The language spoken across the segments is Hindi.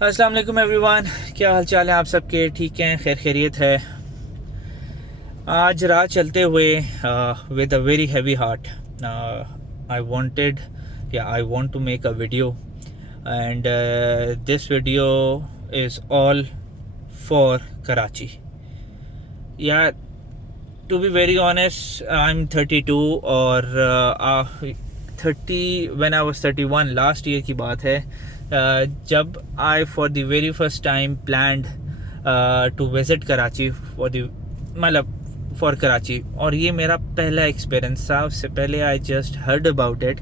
अस्सलाम वालेकुम एवरीवन, क्या हाल चाल है आप सबके? ठीक हैं, खैर खैरियत है। आज रात चलते हुए with a very heavy heart I wanted या I want to make a video and this video is all for Karachi. या to be very honest, I am 32 और 30 when I was 31 last year की बात है, जब I for the very first time planned to visit Karachi for Karachi. और ये मेरा पहला एक्सपीरियंस था। उससे पहले I just heard about it,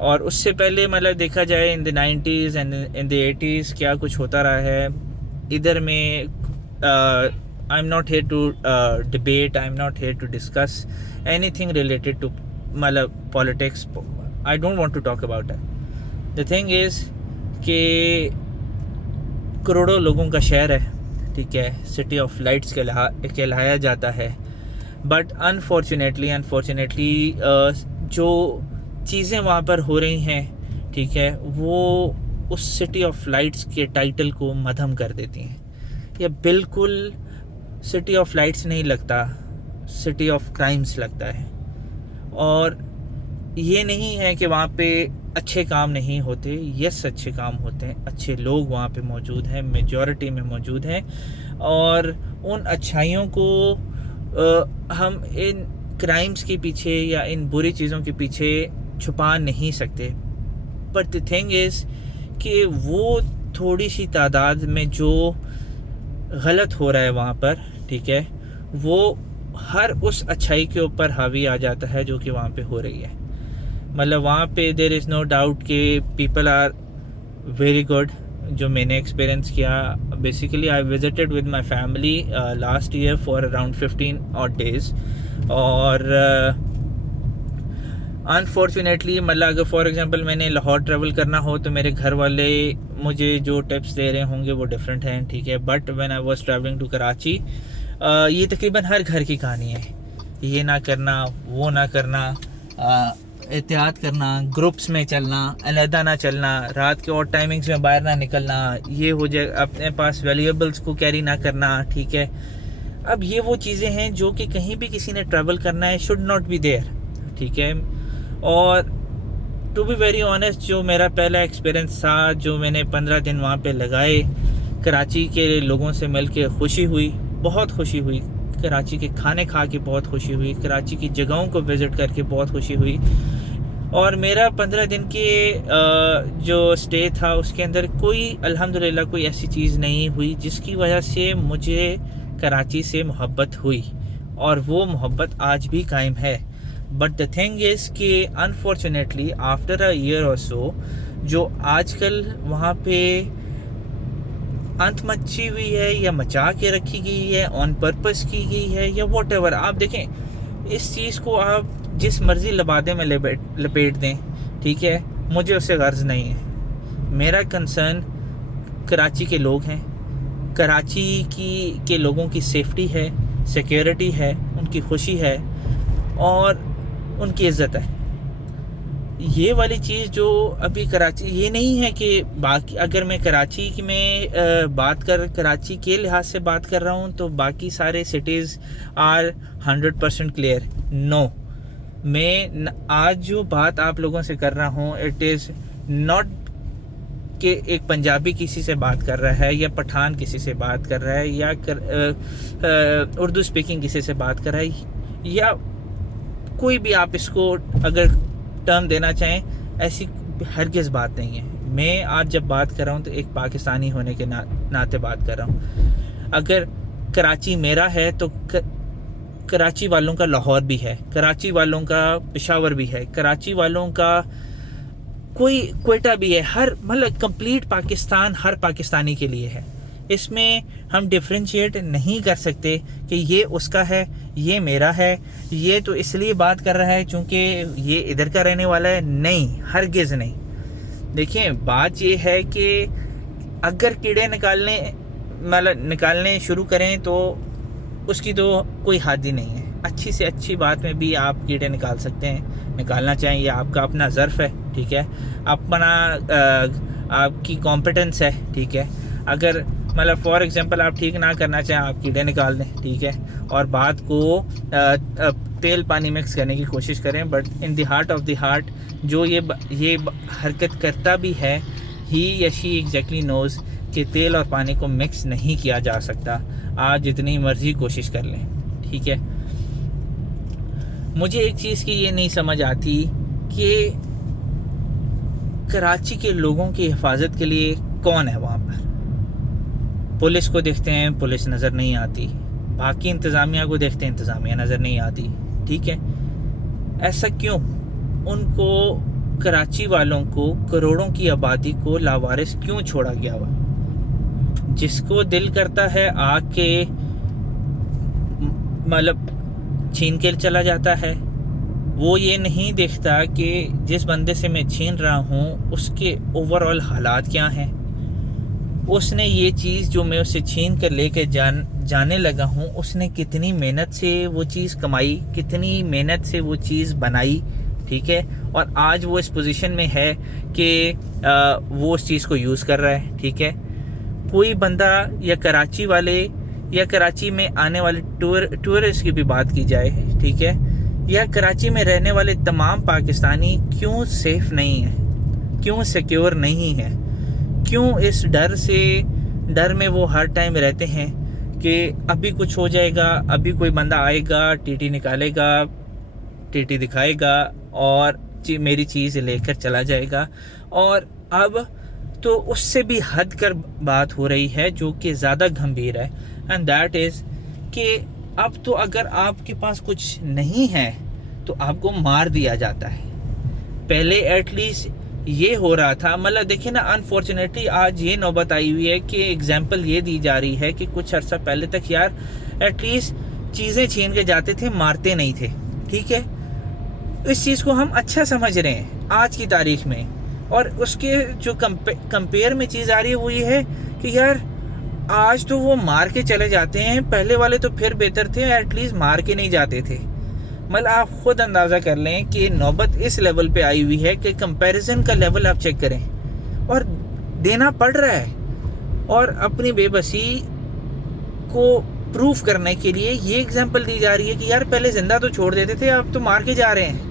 और उससे पहले मतलब देखा जाए in the 90s and in the 80s क्या कुछ होता रहा है इधर में। I'm not here to debate. I'm not here to discuss anything related to politics. I don't want to talk about it. The thing is कि करोड़ों लोगों का शहर है, ठीक है, सिटी ऑफ लाइट्स कहलाया जाता है। बट अनफॉर्चुनेटली जो चीज़ें वहाँ पर हो रही हैं, ठीक है, वो उस सिटी ऑफ लाइट्स के टाइटल को मद्धम कर देती हैं। यह बिल्कुल सिटी ऑफ लाइट्स नहीं लगता, सिटी ऑफ क्राइम्स लगता है। और ये नहीं है कि वहाँ पे अच्छे काम नहीं होते, यस अच्छे काम होते हैं, अच्छे लोग वहाँ पे मौजूद हैं, मेजॉरिटी में मौजूद हैं। और उन अच्छाइयों को हम इन क्राइम्स के पीछे या इन बुरी चीज़ों के पीछे छुपा नहीं सकते। बट द थिंग इज़ कि वो थोड़ी सी तादाद में जो गलत हो रहा है वहाँ पर, ठीक है, वो हर उस अच्छाई के ऊपर हावी आ जाता है जो कि वहाँ पे हो रही है। मतलब वहाँ पे देयर इज़ नो डाउट कि पीपल आर वेरी गुड। जो मैंने एक्सपीरियंस किया, basically I visited with my family last year for around 15 odd days. और अनफॉर्चुनेटली मतलब अगर फॉर एग्जांपल मैंने लाहौर ट्रैवल करना हो तो मेरे घर वाले मुझे जो टिप्स दे रहे होंगे वो डिफरेंट हैं, ठीक है। But when I was travelling to Karachi, ये तकरीबन हर घर की कहानी है। ये ना करना, वो ना करना, एहतियात करना, ग्रुप्स में चलना, अलहदा ना चलना, रात के और टाइमिंग्स में बाहर ना निकलना, ये हो जाए, अपने पास वैल्यूएबल्स को कैरी ना करना, ठीक है। अब ये वो चीज़ें हैं जो कि कहीं भी किसी ने ट्रैवल करना है शुड नॉट बी देयर, ठीक है। और टू बी वेरी ऑनेस्ट, जो मेरा पहला एक्सपीरियंस था, जो मैंने 15 दिन वहाँ पे लगाए, कराची के लोगों से मिल के खुशी हुई, बहुत खुशी हुई। कराची के खाने खा के बहुत खुशी हुई, कराची की जगहों को विज़िट करके बहुत खुशी हुई। और मेरा 15 दिन के जो स्टे था उसके अंदर कोई अल्हम्दुलिल्लाह कोई ऐसी चीज़ नहीं हुई जिसकी वजह से मुझे कराची से मोहब्बत हुई, और वो मोहब्बत आज भी कायम है। बट द थिंग इज़ कि अनफॉर्चुनेटली आफ्टर अ ईयर और सो, जो आजकल वहाँ पे अंत मची हुई है या मचा के रखी गई है, ऑन पर्पस की गई है या वॉट एवर, आप देखें इस चीज़ को आप जिस मर्ज़ी लबादे में लपेट दें, ठीक है, मुझे उससे गर्ज नहीं है। मेरा कंसर्न कराची के लोग हैं, कराची के लोगों की सेफ्टी है, सिक्योरिटी है, उनकी खुशी है और उनकी इज़्ज़त है। ये वाली चीज़ जो अभी कराची, ये नहीं है कि बाकी, अगर मैं कराची में कराची के लिहाज से बात कर रहा हूँ तो बाकी सारे सिटीज़ आर 100% क्लियर। नो, मैं आज जो बात आप लोगों से कर रहा हूँ, इट इज़ नॉट कि एक पंजाबी किसी से बात कर रहा है या पठान किसी से बात कर रहा है या उर्दू स्पीकिंग किसी से बात कर रहा है, या कोई भी आप इसको अगर टर्म देना चाहें, ऐसी हरगिज़ बात नहीं है। मैं आज जब बात कर रहा हूँ तो एक पाकिस्तानी होने के नाते बात कर रहा हूँ। अगर कराची मेरा है तो कराची वालों का लाहौर भी है, कराची वालों का पेशावर भी है, कराची वालों का कोई क्वेटा भी है। हर मतलब कंप्लीट पाकिस्तान हर पाकिस्तानी के लिए है। इसमें हम डिफ्रेंशिएट नहीं कर सकते कि ये उसका है, ये मेरा है, ये तो इसलिए बात कर रहा है क्योंकि ये इधर का रहने वाला है। नहीं, हरगिज़ नहीं। देखिए, बात ये है कि अगर कीड़े निकालने शुरू करें तो उसकी तो कोई हद ही नहीं है। अच्छी से अच्छी बात में भी आप कीड़े निकाल सकते हैं, निकालना चाहें, ये आपका अपना ज़र्फ़ है, ठीक है। अपना आपकी कॉम्पिटेंस है, ठीक है। अगर मतलब फॉर एग्जांपल आप ठीक ना करना चाहें, आप कीड़े निकाल दें, ठीक है, और बात को तेल पानी मिक्स करने की कोशिश करें, but in the heart of the heart जो ये हरकत करता भी है, ही या शी एग्जैक्टली नोज़ कि तेल और पानी को मिक्स नहीं किया जा सकता, आज जितनी मर्जी कोशिश कर लें, ठीक है। मुझे एक चीज़ की ये नहीं समझ आती कि कराची के लोगों की हिफाजत के लिए कौन है वहाँ पर। पुलिस को देखते हैं, पुलिस नज़र नहीं आती, बाकी इंतज़ामिया को देखते हैं, इंतज़ामिया नज़र नहीं आती, ठीक है। ऐसा क्यों? उनको, कराची वालों को, करोड़ों की आबादी को लावारिस क्यों छोड़ा गया हुआ? जिसको दिल करता है आके मतलब छीन के चला जाता है। वो ये नहीं देखता कि जिस बंदे से मैं छीन रहा हूँ उसके ओवरऑल हालात क्या हैं, उसने ये चीज़ जो मैं उससे छीन कर लेके जाने लगा हूँ, उसने कितनी मेहनत से वो चीज़ कमाई, कितनी मेहनत से वो चीज़ बनाई, ठीक है। और आज वो इस पोजीशन में है कि वो उस चीज़ को यूज़ कर रहा है, ठीक है। कोई बंदा या कराची वाले या कराची में आने वाले टूरिस्ट की भी बात की जाए, ठीक है, या कराची में रहने वाले तमाम पाकिस्तानी क्यों सेफ नहीं है, क्यों सिक्योर नहीं है, क्यों इस डर में वो हर टाइम रहते हैं कि अभी कुछ हो जाएगा, अभी कोई बंदा आएगा, टीटी निकालेगा, टीटी दिखाएगा और मेरी चीज़ लेकर चला जाएगा। और अब तो उससे भी हद कर बात हो रही है जो कि ज़्यादा गंभीर है, एंड दैट इज़ कि अब तो अगर आपके पास कुछ नहीं है तो आपको मार दिया जाता है। पहले एटलीस्ट ये हो रहा था, मतलब देखिए ना, अनफॉर्चुनेटली आज ये नौबत आई हुई है कि एग्जाम्पल ये दी जा रही है कि कुछ अर्सा पहले तक यार एटलीस्ट चीज़ें छीन के जाते थे, मारते नहीं थे, ठीक है। इस चीज़ को हम अच्छा समझ रहे हैं आज की तारीख में, और उसके जो कंपेयर में चीज़ आ रही है वो ये है कि यार आज तो वो मार के चले जाते हैं, पहले वाले तो फिर बेहतर थे, एटलीस्ट मार के नहीं जाते थे। मतलब आप खुद अंदाज़ा कर लें कि नौबत इस लेवल पे आई हुई है कि कंपैरिजन का लेवल आप चेक करें, और देना पड़ रहा है। और अपनी बेबसी को प्रूफ करने के लिए ये एग्जांपल दी जा रही है कि यार पहले जिंदा तो छोड़ देते थे, अब तो मार के जा रहे हैं।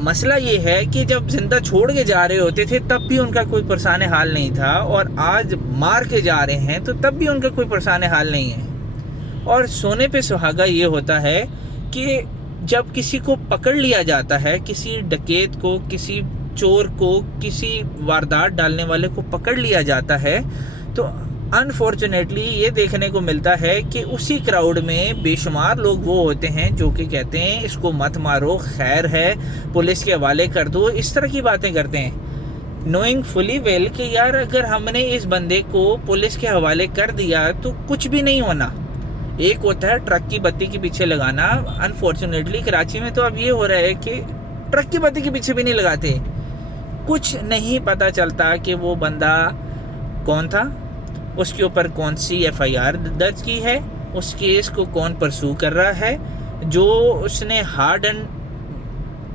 मसला ये है कि जब जिंदा छोड़ के जा रहे होते थे तब भी उनका कोई परेशान हाल नहीं था, और आज मार के जा रहे हैं तो तब भी उनका कोई परेशान हाल नहीं है। और सोने पे सुहागा ये होता है कि जब किसी को पकड़ लिया जाता है, किसी डकैत को, किसी चोर को, किसी वारदात डालने वाले को पकड़ लिया जाता है, तो अनफॉर्चुनेटली ये देखने को मिलता है कि उसी क्राउड में बेशुमार लोग वो होते हैं जो कि कहते हैं इसको मत मारो, खैर है, पुलिस के हवाले कर दो, इस तरह की बातें करते हैं, नोइंग फुली वेल कि यार अगर हमने इस बंदे को पुलिस के हवाले कर दिया तो कुछ भी नहीं होना। एक होता है ट्रक की बत्ती के पीछे लगाना, अनफॉर्चुनेटली कराची में तो अब ये हो रहा है कि ट्रक की बत्ती के पीछे भी नहीं लगाते, कुछ नहीं पता चलता कि वो बंदा कौन था, उसके ऊपर कौन सी FIR दर्ज की है, उस केस को कौन परसू कर रहा है, जो उसने हार्ड एंड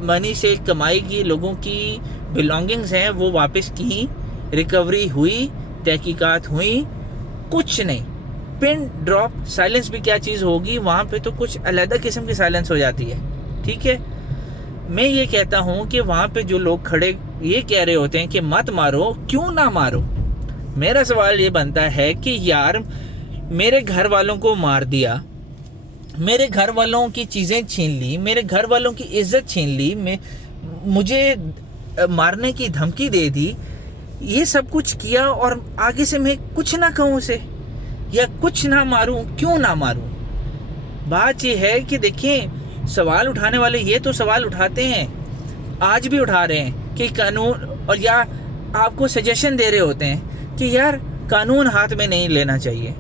मनी से कमाई की लोगों की बिलोंगिंग्स हैं वो वापस की, रिकवरी हुई, तहकीकात हुई, कुछ नहीं। पिन ड्रॉप साइलेंस भी क्या चीज़ होगी वहाँ पे, तो कुछ अलग किस्म की साइलेंस हो जाती है, ठीक है। मैं ये कहता हूँ कि वहाँ पे जो लोग खड़े ये कह रहे होते हैं कि मत मारो, क्यों ना मारो, मेरा सवाल ये बनता है कि यार मेरे घर वालों को मार दिया, मेरे घर वालों की चीज़ें छीन ली, मेरे घर वालों की इज्जत छीन ली, मुझे मारने की धमकी दे दी, ये सब कुछ किया, और आगे से मैं कुछ ना कहूँ उसे या कुछ ना मारूं, क्यों ना मारूं। बात ये है कि देखिए, सवाल उठाने वाले ये तो सवाल उठाते हैं, आज भी उठा रहे हैं कि कानून, और या आपको सजेशन दे रहे होते हैं कि यार कानून हाथ में नहीं लेना चाहिए।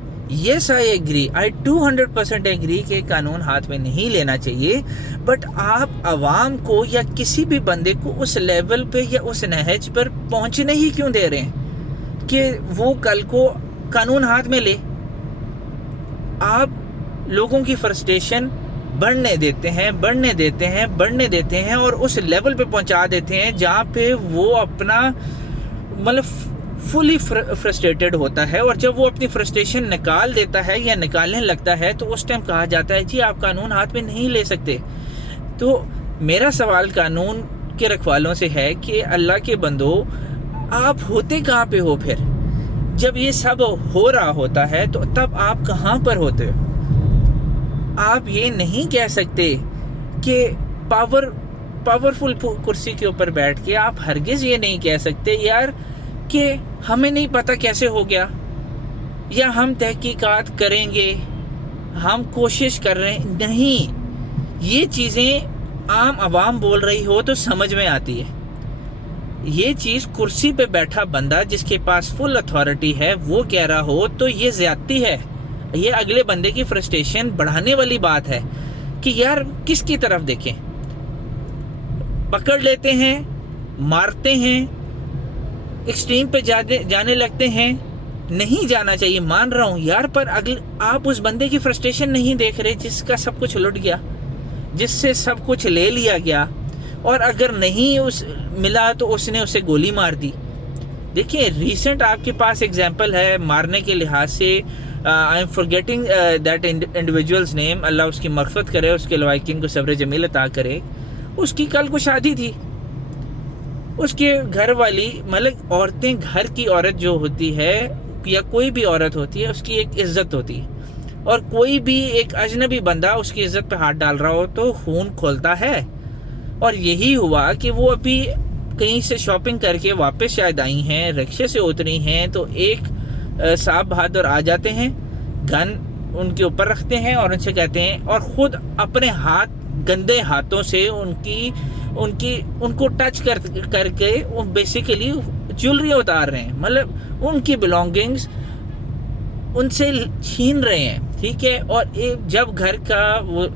Yes I agree, I 200% agree कि कानून हाथ में नहीं लेना चाहिए, बट आप आवाम को या किसी भी बंदे को उस लेवल पे या उस नहज पर पहुंचने ही क्यों दे रहे हैं कि वो कल को कानून हाथ में ले। आप लोगों की फ्रस्ट्रेशन बढ़ने देते हैं, बढ़ने देते हैं, बढ़ने देते हैं और उस लेवल पे पहुंचा देते हैं जहाँ पे वो अपना मतलब फुली फ्रस्ट्रेटेड होता है। और जब वो अपनी फ्रस्ट्रेशन निकाल देता है या निकालने लगता है तो उस टाइम कहा जाता है जी आप कानून हाथ में नहीं ले सकते। तो मेरा सवाल कानून के रखवालों से है कि अल्लाह के बंदो, आप होते कहाँ पे हो फिर? जब ये सब हो रहा होता है तो तब आप कहाँ पर होते हो? आप ये नहीं कह सकते कि पावरफुल कुर्सी के ऊपर बैठ के आप हरगिज़ ये नहीं कह सकते यार कि हमें नहीं पता कैसे हो गया, या हम तहकीकात करेंगे, हम कोशिश कर रहे हैं। नहीं, ये चीज़ें आम आवाम बोल रही हो तो समझ में आती है। ये चीज़ कुर्सी पे बैठा बंदा जिसके पास फुल अथॉरिटी है वो कह रहा हो तो ये ज्यादती है। ये अगले बंदे की फ्रस्ट्रेशन बढ़ाने वाली बात है कि यार किसकी तरफ देखें। पकड़ लेते हैं, मारते हैं, एक्सट्रीम पे जाने लगते हैं। नहीं जाना चाहिए, मान रहा हूँ यार, पर अगले आप उस बंदे की फ्रस्ट्रेशन नहीं देख रहे जिसका सब कुछ लुट गया, जिससे सब कुछ ले लिया गया, और अगर नहीं उस मिला तो उसने उसे गोली मार दी। देखिए रिसेंट आपके पास एग्जांपल है मारने के लिहाज से, I am forgetting that individual's name, Allah उसकी मग़फ़िरत करे, उसके लवाकिन को सब्र जमील अता करे। उसकी कल को शादी थी, उसके घर वाली मतलब औरतें, घर की औरत जो होती है या कोई भी औरत होती है उसकी एक इज्जत होती है, और कोई भी एक अजनबी बंदा उसकी इज्जत पे हाथ डाल रहा हो तो खून खोलता है। और यही हुआ कि वो अभी कहीं से शॉपिंग करके वापस शायद आई हैं, रिक्शे से उतरी हैं तो एक साहब बहादुर आ जाते हैं, गन उनके ऊपर रखते हैं और उनसे कहते हैं, और ख़ुद अपने हाथ गंदे हाथों से उनको टच करके वो बेसिकली ज्वेलरी उतार रहे हैं, मतलब उनकी बिलोंगिंग्स उनसे छीन रहे हैं। ठीक है। और जब घर का वो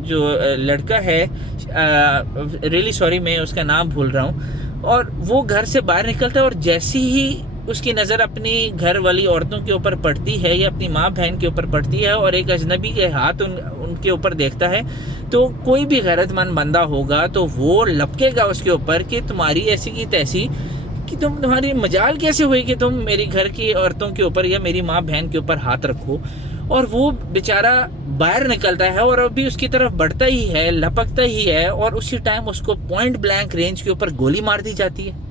जो लड़का है, रियली सॉरी मैं उसका नाम भूल रहा हूँ, और वो घर से बाहर निकलता है और जैसी ही उसकी नज़र अपनी घर वाली औरतों के ऊपर पड़ती है या अपनी माँ बहन के ऊपर पड़ती है और एक अजनबी के हाथ उनके ऊपर देखता है, तो कोई भी गैरतमंद बंदा होगा तो वो लपकेगा उसके ऊपर कि तुम्हारी ऐसी की तैसी, कि तुम्हारी मजाल कैसे हुई कि तुम मेरी घर की औरतों के ऊपर या मेरी माँ बहन के ऊपर हाथ रखो। और वो बेचारा बाहर निकलता है और अभी उसकी तरफ बढ़ता ही है, लपकता ही है, और उसी टाइम उसको पॉइंट ब्लैंक रेंज के ऊपर गोली मार दी जाती है।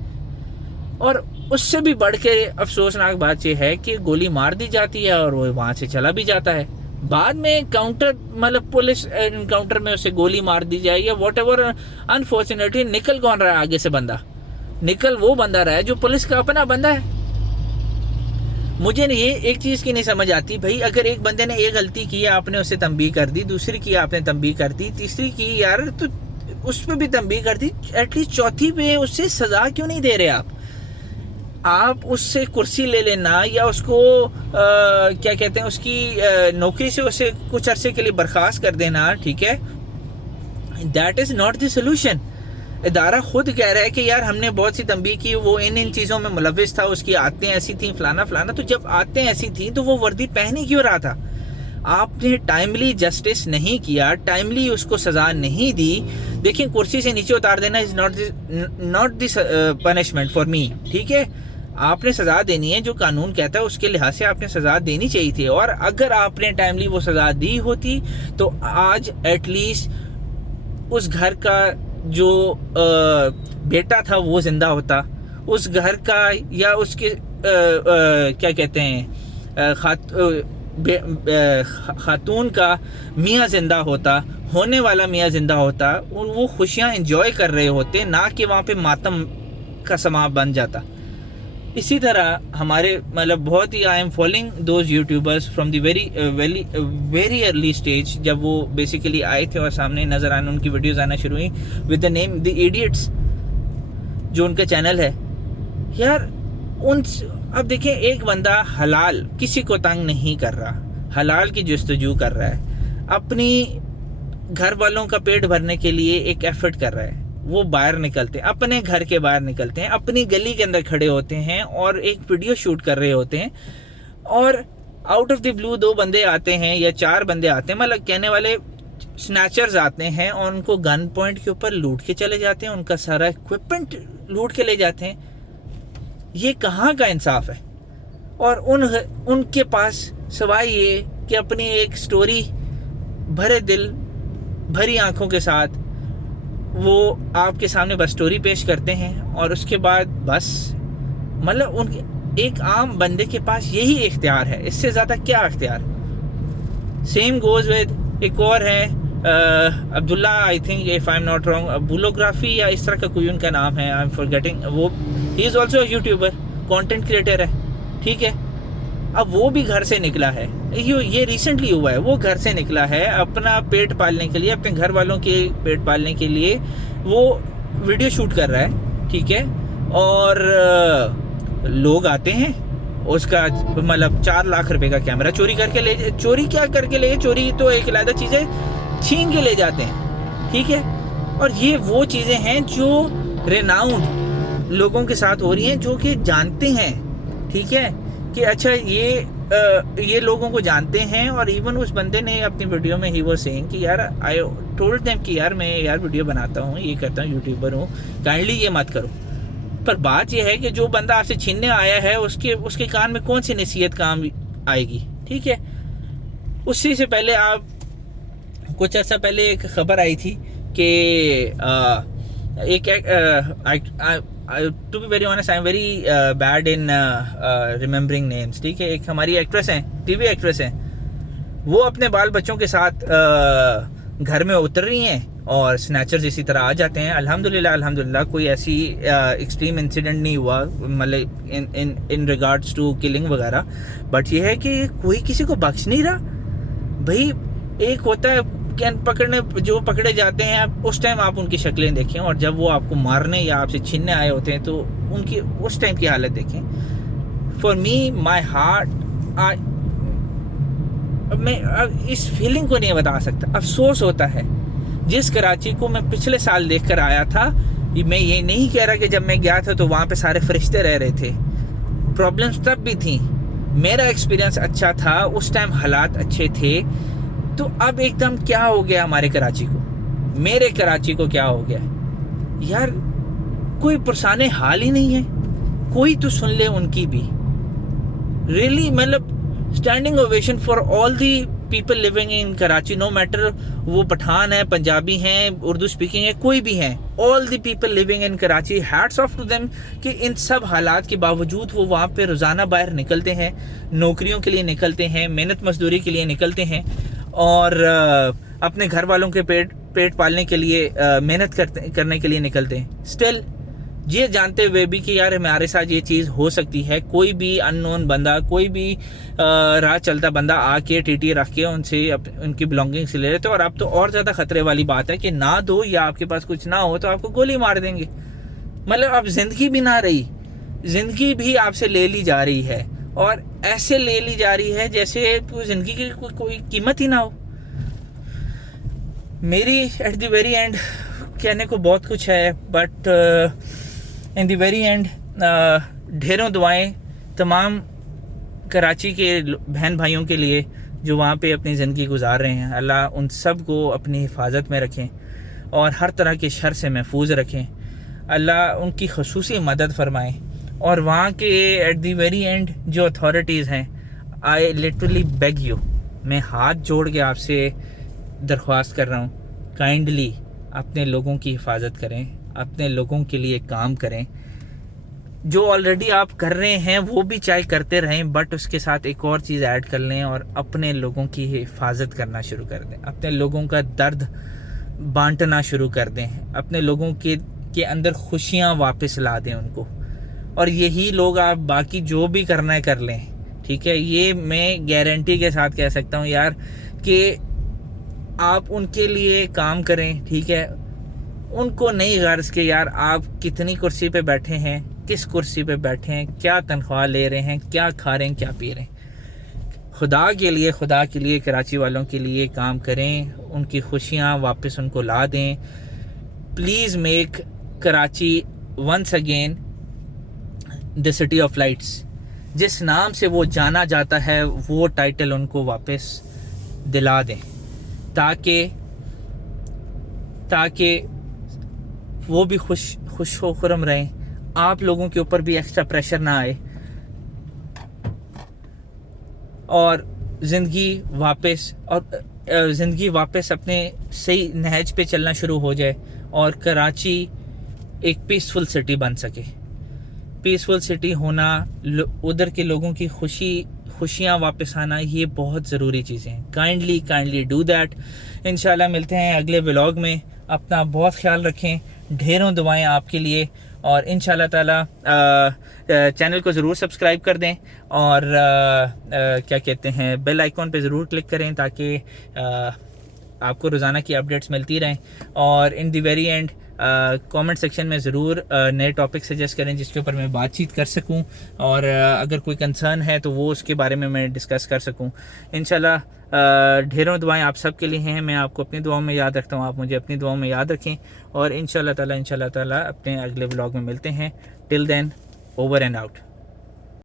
और उससे भी बढ़ के अफसोसनाक बात यह है कि गोली मार दी जाती है और वो वहाँ से चला भी जाता है। बाद में काउंटर मतलब पुलिस एनकाउंटर में उसे गोली मार दी जाए या वॉट एवर, अनफॉर्चुनेटली निकल कौन रहा है आगे से बंदा? निकल वो बंदा रहा है जो पुलिस का अपना बंदा है। मुझे ये एक चीज़ की नहीं समझ आती भाई, अगर एक बंदे ने एक गलती की है आपने उसे तंबीह कर दी, दूसरी की आपने तंबीह कर दी, तीसरी की यार तो उस पर भी तंबीह कर दी, एटलीस्ट चौथी पे उससे सज़ा क्यों नहीं दे रहे आप उससे कुर्सी ले लेना या उसको क्या कहते हैं उसकी नौकरी से उसे कुछ अरसे के लिए बर्खास्त कर देना, ठीक है, that is not the solution. इदारा खुद कह रहा है कि यार हमने बहुत सी तंबीह की, वो इन चीज़ों में मुलविस था, उसकी आदतें ऐसी थी, फलाना फलाना। तो जब आदतें ऐसी थी तो वो वर्दी पहन ही क्यों रहा था? आपने टाइमली जस्टिस नहीं किया, टाइमली उसको सज़ा नहीं दी। देखिए कुर्सी से नीचे उतार देना is not this punishment for me, ठीक है। आपने सज़ा देनी है, जो कानून कहता है उसके लिहाज से आपने सज़ा देनी चाहिए थी। और अगर आपने टाइमली वो सज़ा दी होती तो आज एटलीस्ट उस घर का जो बेटा था वो जिंदा होता, उस घर का या उसके क्या कहते हैं खातून का मियाँ जिंदा होता, होने वाला मियाँ जिंदा होता, और वो खुशियाँ एंजॉय कर रहे होते, ना कि वहाँ पे मातम का समा बन जाता। इसी तरह हमारे मतलब बहुत ही I am following those YouTubers from the very early stage, जब वो बेसिकली आए थे और सामने नज़र आने उनकी वीडियोस आना शुरू हुई with the name the idiots, जो उनका चैनल है यार। अब देखें, एक बंदा हलाल किसी को तंग नहीं कर रहा, हलाल की जस्तजू कर रहा है, अपनी घर वालों का पेट भरने के लिए एक एफर्ट कर रहा है। वो बाहर निकलते हैं, अपने घर के बाहर निकलते हैं, अपनी गली के अंदर खड़े होते हैं और एक वीडियो शूट कर रहे होते हैं, और आउट ऑफ द ब्लू 2 बंदे आते हैं या 4 बंदे आते हैं, मतलब कहने वाले स्नैचर्स आते हैं और उनको गन पॉइंट के ऊपर लूट के चले जाते हैं, उनका सारा इक्विपमेंट लूट के ले जाते हैं। ये कहाँ का इंसाफ है? और उनके पास सवाई ये कि अपनी एक स्टोरी भरे दिल भरी आंखों के साथ वो आपके सामने बस स्टोरी पेश करते हैं और उसके बाद बस, मतलब उनके एक आम बंदे के पास यही इख्तियार है, इससे ज़्यादा क्या इख्तियार। सेम गोज़ विद एक और है Abdullah, I think if I am not wrong, बुलोग्राफी या इस तरह का कोई उनका नाम है, आई एम फॉरगेटिंग। वो ही is also YouTuber, content creator है, ठीक है। अब वो भी घर से निकला है, ये रिसेंटली हुआ है, वो घर से निकला है अपना पेट पालने के लिए, अपने घर वालों के पेट पालने के लिए वो वीडियो शूट कर रहा है, ठीक है। और लोग आते हैं, उसका मतलब 4 लाख रुपए का कैमरा चोरी करके ले, चोरी क्या करके ले, चोरी तो एक अलग चीज़ें छीन के ले जाते हैं, ठीक है। और ये वो चीज़ें हैं जो रेनाउंड लोगों के साथ हो रही हैं, जो कि जानते हैं, ठीक है, कि अच्छा ये लोगों को जानते हैं। और इवन उस बंदे ने अपनी वीडियो में ही वो सेइंग कि यार आई टोल्ड देम कि यार मैं यार वीडियो बनाता हूँ, ये करता हूँ, यूट्यूबर हूँ, काइंडली ये मत करो। पर बात ये है कि जो बंदा आपसे छीनने आया है उसके कान में कौन सी नसीहत काम आएगी, ठीक है। उसी से पहले आप कुछ अर्सा पहले एक खबर आई थी कि to be very honest I am very bad in remembering names, ठीक है। एक हमारी एक्ट्रेस हैं, टीवी एक्ट्रेस हैं, वो अपने बाल बच्चों के साथ घर में उतर रही हैं और स्नैचर्स इसी तरह आ जाते हैं। अल्हम्दुलिल्लाह कोई ऐसी एक्सट्रीम इंसिडेंट नहीं हुआ, मतलब इन रिगार्ड्स टू किलिंग वगैरह। बट ये है कि कोई किसी को बख्श नहीं रहा भाई। एक होता है कैन पकड़ने, जो पकड़े जाते हैं उस टाइम आप उनकी शक्लें देखें, और जब वो आपको मारने या आपसे छीनने आए होते हैं तो उनकी उस टाइम की हालत देखें। फॉर मी माई हार्ट, मैं इस फीलिंग को नहीं बता सकता। अफसोस होता है। जिस कराची को मैं पिछले साल देख कर आया था, मैं ये नहीं कह रहा कि जब मैं गया था तो वहाँ पे सारे फरिश्ते रह रहे थे, प्रॉब्लम्स तब भी थी, मेरा एक्सपीरियंस अच्छा था, उस टाइम हालात अच्छे थे। तो अब एकदम क्या हो गया हमारे कराची को, मेरे कराची को क्या हो गया यार? कोई पुरसाने हाल ही नहीं है, कोई तो सुन ले उनकी भी। रियली मतलब standing ovation for all the people living in Karachi, no matter वो पठान है, पंजाबी हैं, उर्दू स्पीकिंग है, कोई भी हैं, all the people living in Karachi, hats off to them कि इन सब हालात के बावजूद वो वहाँ पे रोज़ाना बाहर निकलते हैं, नौकरियों के लिए निकलते हैं, मेहनत मजदूरी के लिए निकलते हैं, और अपने घर वालों के पेट पालने के लिए मेहनत करने के लिए निकलते हैं। स्टिल ये जानते हुए भी कि यार हमारे साथ ये चीज़ हो सकती है, कोई भी अननोन बंदा, कोई भी राह चलता बंदा आके टीटी रख के उनसे उनकी बिलोंगिंग्स ले लेते। और अब तो और ज़्यादा ख़तरे वाली बात है कि ना दो या आपके पास कुछ ना हो तो आपको गोली मार देंगे। मतलब अब ज़िंदगी भी ना रही, ज़िंदगी भी आपसे ले ली जा रही है, और ऐसे ले ली जा रही है जैसे ज़िंदगी की कोई कीमत ही ना हो। मेरी एट द वेरी एंड कहने को बहुत कुछ है, but in the very and ढेरों दुआएं तमाम कराची के बहन भाइयों के लिए जो वहाँ पे अपनी ज़िंदगी गुजार रहे हैं। अल्लाह उन सब को अपनी हिफाजत में रखें और हर तरह के शर से महफूज रखें। अल्लाह उनकी ख़ुसूसी मदद फरमाएं। और वहाँ के एट द वेरी एंड जो अथॉरिटीज़ हैं, आई लिटरली बेग यू, मैं हाथ जोड़ के आपसे दरख्वास्त कर रहा हूँ, काइंडली अपने लोगों की हिफाजत करें, अपने लोगों के लिए काम करें। जो ऑलरेडी आप कर रहे हैं वो भी चाहे करते रहें, बट उसके साथ एक और चीज़ ऐड कर लें और अपने लोगों की हिफाजत करना शुरू कर दें, अपने लोगों का दर्द बांटना शुरू कर दें, अपने लोगों के अंदर खुशियाँ वापस ला दें उनको। और यही लोग आप बाकी जो भी करना है कर लें, ठीक है। ये मैं गारंटी के साथ कह सकता हूँ यार कि आप उनके लिए काम करें, ठीक है। उनको नहीं गर्ज के यार आप कितनी कुर्सी पे बैठे हैं, किस कुर्सी पे बैठे हैं, क्या तनख्वाह ले रहे हैं, क्या खा रहे हैं, क्या पी रहे हैं। खुदा के लिए कराची वालों के लिए काम करें, उनकी खुशियाँ वापस उनको ला दें। Please make Karachi once again the city of lights. जिस नाम से वो जाना जाता है वो टाइटल उनको वापस दिला दें, ताकि ताकि वो भी खुश हो खुरम रहें, आप लोगों के ऊपर भी एक्स्ट्रा प्रेशर ना आए और ज़िंदगी वापस अपने सही नहज पे चलना शुरू हो जाए और कराची एक पीसफुल सिटी बन सके। पीसफुल सिटी होना, उधर के लोगों की खुशियाँ वापस आना, ये बहुत ज़रूरी चीज़ें हैं। Kindly do that. इंशाल्लाह मिलते हैं अगले व्लॉग में। अपना बहुत ख्याल रखें, ढेरों दुआएं आपके लिए, और इंशाल्लाह ताला चैनल को ज़रूर सब्सक्राइब कर दें और क्या कहते हैं, बेल आइकॉन पे ज़रूर क्लिक करें ताकि आपको रोज़ाना की अपडेट्स मिलती रहें। और in the very and comment section में ज़रूर नए टॉपिक सजेस्ट करें जिसके ऊपर मैं बातचीत कर सकूं, और अगर कोई कंसर्न है तो वो उसके बारे में मैं डिस्कस कर सकूं। इंशाल्लाह ढेरों दुआएं आप सब के लिए हैं। मैं आपको अपनी दुआओं में याद रखता हूं, आप मुझे अपनी दुआओं में याद रखें, और इंशाल्लाह ताला अपने अगले व्लॉग में मिलते हैं। Till then, over and out.